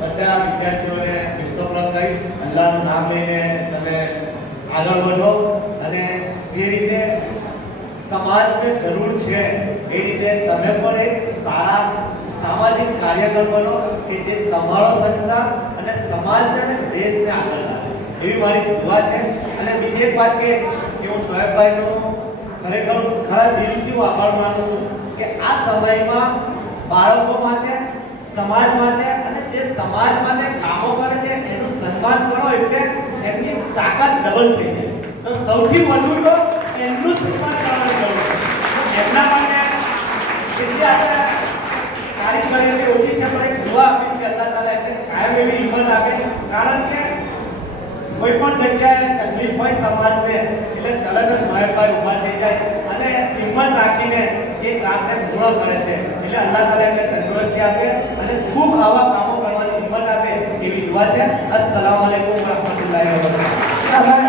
બધા વિદ્યાર્થીઓને વિશ્વપ્રદ કહીશ, અલ્લાહનું નામ લઈને તમે આગળ વધો અને જે રીતે સમાજને જરૂર છે એ રીતે તમે પણ એક સારા સામાજિક કાર્યકર બનો કે જે તમારો સંસાર અને સમાજને અને દેશને આગળ લાવે, એવી મારી દુઆ છે. અને બીજી એક વાત કે હું સોહેબભાઈનો ખરેખર ખરા દિલથી આભાર માનું છું કે આ સમયમાં બાળકો માટે, સમાજ માટે અને જે સમાજ માટે કામો કરે છે એનું સન્માન કરો એટલે એમની તાકાત ડબલ થઈ જાય. તો સૌથી વધુ તો એમનું સન્માન કરવાનું જરૂર છે. એમના માટે કેટલી આપણે તારીખ કરી ઓછી છે, પણ એક દુઆ આપીશ કે અલ્લાહ તાલા એમને કાયમ એવી હિંમત આપે, કારણ કે કોઈ પણ જગ્યાએ તકલીફ હોય સમાજને એટલે તરત જ સોહેબભાઈ ઉભા થઈ જાય અને હિંમત રાખીને એ કામને પૂર્ણ કરે છે. એટલે અલ્લાહ તાલા એમને તંદુરસ્તી આપે અને ખૂબ આવા કામો કરવાની હિંમત આપે એવી દુઆ છે. અસ્સલામુ અલૈકુમ વરહમતુલ્લાહિ વબરકાતુહુ.